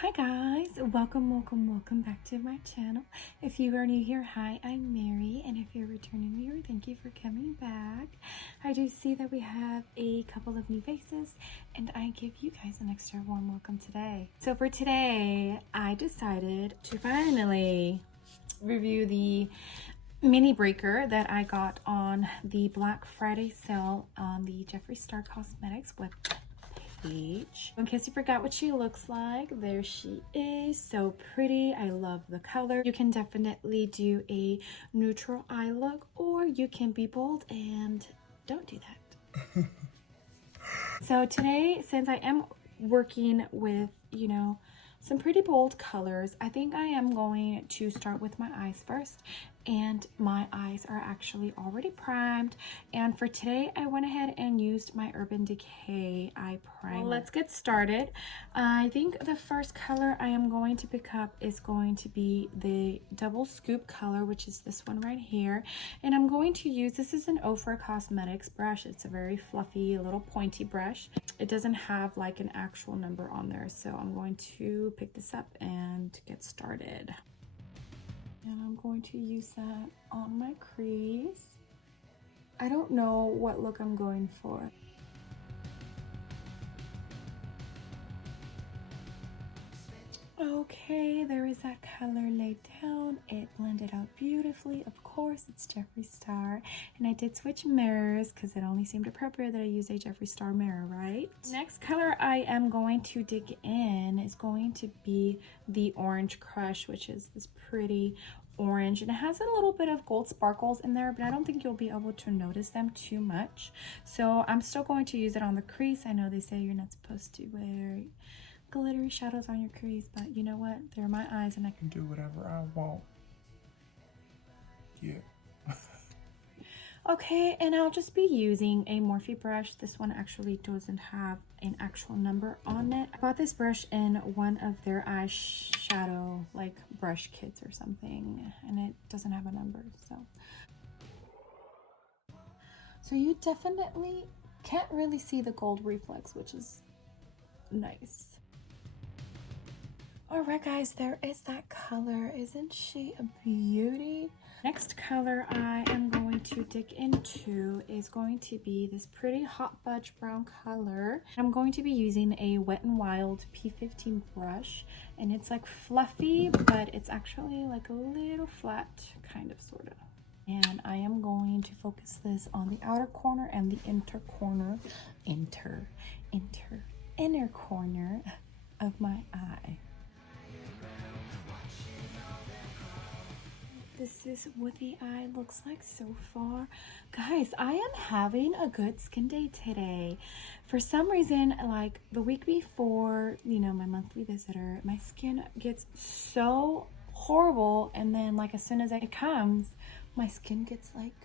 Hi guys, welcome back to my channel. If you are new here, hi, I'm Mary, and if you're a returning viewer, thank you for coming back. I do see that we have a couple of new faces, and I give you guys an extra warm welcome today. So for today, I decided to finally review the mini breaker that I got on the Black Friday sale on the Jeffree XO Cosmetics website. In case you forgot what she looks like, there she is. So pretty. I love the color. You can definitely do a neutral eye look, or you can be bold and don't do that. So today, since I am working with, some pretty bold colors, I think I am going to start with my eyes first, and my eyes are actually already primed. And for today, I went ahead and used my Urban Decay eye primer. Well, let's get started. I think the first color I am going to pick up is going to be the double scoop color, which is this one right here. And I'm going to use, this is an Ofra Cosmetics brush. It's a very fluffy little pointy brush. It doesn't have like an actual number on there, so I'm going to pick this up and get started. And I'm going to use that on my crease. I don't know what look I'm going for. Okay, there is that color laid down. It blended out beautifully. Of course, it's Jeffree XO. And I did switch mirrors because it only seemed appropriate that I use a Jeffree XO mirror, right? Next color I am going to dig in is going to be the Orange Crush, which is this pretty orange, and it has a little bit of gold sparkles in there, but I don't think you'll be able to notice them too much. So I'm still going to use it on the crease. I know they say you're not supposed to wear glittery shadows on your crease, but you know what? They're my eyes and I can do whatever I want. Yeah. Okay, and I'll just be using a Morphe brush. This one actually doesn't have an actual number on it. I bought this brush in one of their eyeshadow like brush kits or something, and it doesn't have a number, so you definitely can't really see the gold reflex, which is nice. All right, guys, there is that color. Isn't she a beauty? Next color I am going to dig into is going to be this pretty hot fudge brown color. I'm going to be using a Wet n Wild P15 brush, and it's like fluffy, but it's actually like a little flat, kind of, sort of. And I am going to focus this on the outer corner and the inner corner of my eye. This is what the eye looks like so far. Guys, I am having a good skin day today. For some reason, like the week before, my monthly visitor, my skin gets so horrible, and then like as soon as it comes, my skin gets like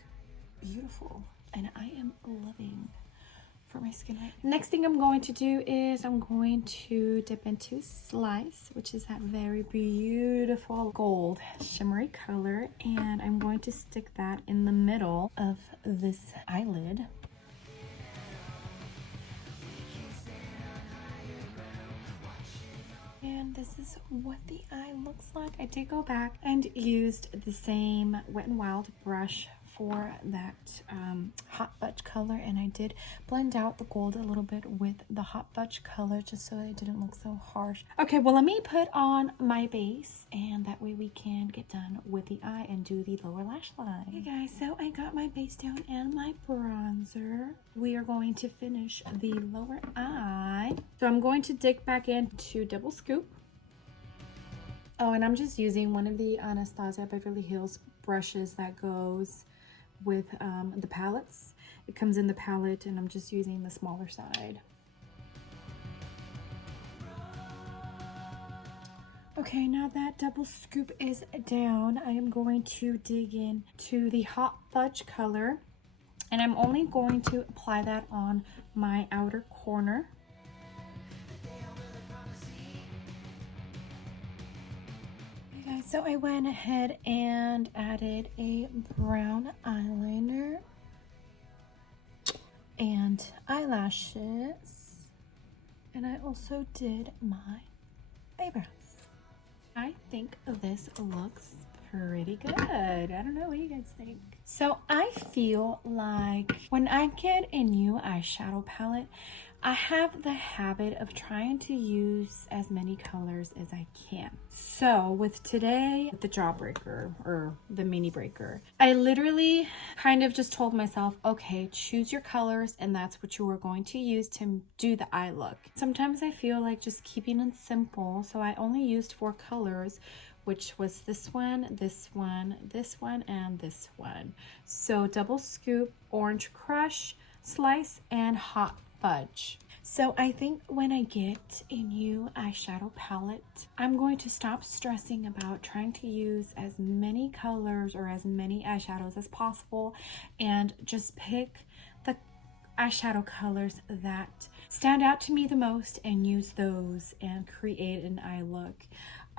beautiful, and I am loving for my skin right now. Next thing I'm going to do is I'm going to dip into Slice, which is that very beautiful gold shimmery color, and I'm going to stick that in the middle of this eyelid. And this is what the eye looks like. I did go back and used the same Wet n Wild brush for that hot fudge color, and I did blend out the gold a little bit with the hot fudge color just so it didn't look so harsh. Okay, well, let me put on my base, and that way we can get done with the eye and do the lower lash line. Okay guys, so I got my base down and my bronzer. We are going to finish the lower eye. So I'm going to dig back into double scoop. Oh, and I'm just using one of the Anastasia Beverly Hills brushes that goes with the palettes. It comes in the palette, and I'm just using the smaller side. Okay, now that double scoop is down, I am going to dig into the hot fudge color, and I'm only going to apply that on my outer corner. So I went ahead and added a brown eyeliner and eyelashes, and I also did my eyebrows. this looks pretty good. I don't know, what do you guys think? So I feel like when I get a new eyeshadow palette, I have the habit of trying to use as many colors as I can. So with today, the Jawbreaker or the Mini Breaker, I literally kind of just told myself, okay, choose your colors and that's what you are going to use to do the eye look. Sometimes I feel like just keeping it simple, so I only used 4 colors, which was this one, this one, this one, and this one. So Double Scoop, Orange Crush, Slice, and Hot Fudge. So I think when I get a new eyeshadow palette, I'm going to stop stressing about trying to use as many colors or as many eyeshadows as possible and just pick the eyeshadow colors that stand out to me the most and use those and create an eye look.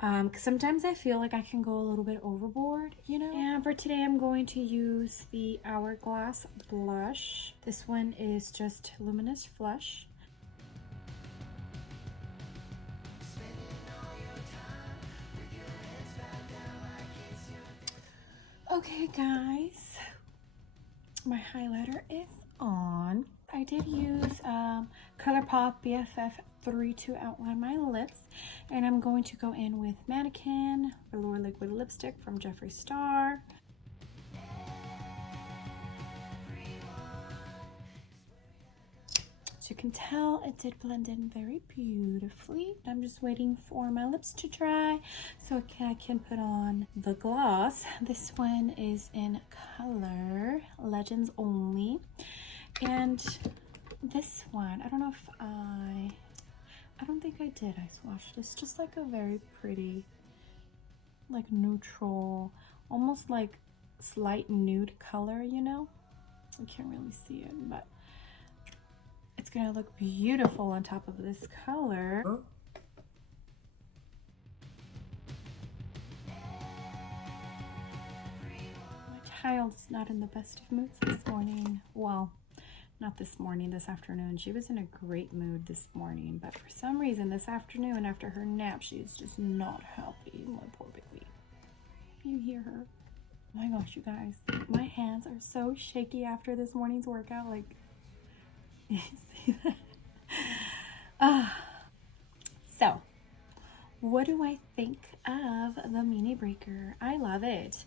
Because sometimes I feel like I can go a little bit overboard, you know? And for today, I'm going to use the Hourglass blush. This one is just Luminous Flush. Okay, guys, my highlighter is on. I did use ColourPop BFF3 to outline my lips, and I'm going to go in with Mannequin Velour Liquid Lipstick from Jeffree XO. As you can tell, it did blend in very beautifully. I'm just waiting for my lips to dry so I can put on the gloss. This one is in color Legends Only. And this one, I don't know if I don't think I did. I swatched. It's just like a very pretty, like neutral, almost like slight nude color, you know? I can't really see it, but it's gonna look beautiful on top of this color. Huh? My child is not in the best of moods this morning. Well, not this morning, this afternoon. She was in a great mood this morning, but for some reason this afternoon after her nap, she's just not happy. My poor baby. You hear her? Oh my gosh, you guys. My hands are so shaky after this morning's workout. Like, you see that? So, what do I think of the Mini Breaker? I love it.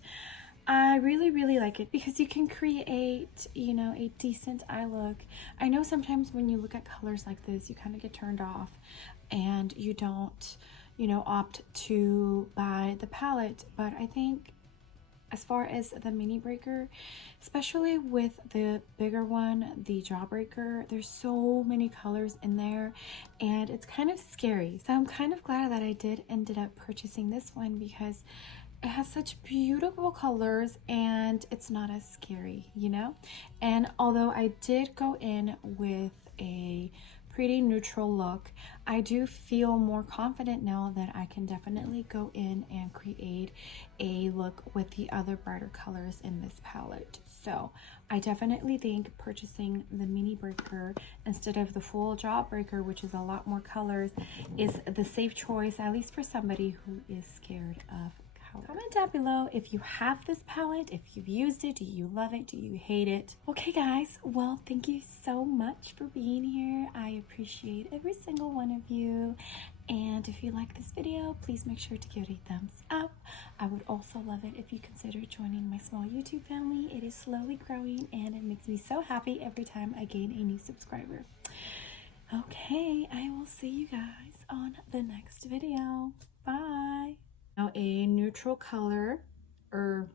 I really like it because you can create, you know, a decent eye look. I know sometimes when you look at colors like this, you kind of get turned off and you don't, you know, opt to buy the palette. But I think as far as the Mini Breaker, especially with the bigger one, the Jawbreaker, there's so many colors in there and it's kind of scary. So I'm kind of glad that I ended up purchasing this one because it has such beautiful colors and it's not as scary, you know? And although I did go in with a pretty neutral look, I do feel more confident now that I can definitely go in and create a look with the other brighter colors in this palette. So I definitely think purchasing the Mini Breaker instead of the full Jawbreaker, which is a lot more colors, is the safe choice, at least for somebody who is scared of color. Comment down below if you have this palette, if you've used it, do you love it, do you hate it? Okay guys, well, thank you so much for being here. I appreciate every single one of you, and if you like this video, please make sure to give it a thumbs up. I would also love it if you consider joining my small YouTube family. It is slowly growing and it makes me so happy every time I gain a new subscriber. Okay, I will see you guys on the next video. Bye. Now a neutral color, or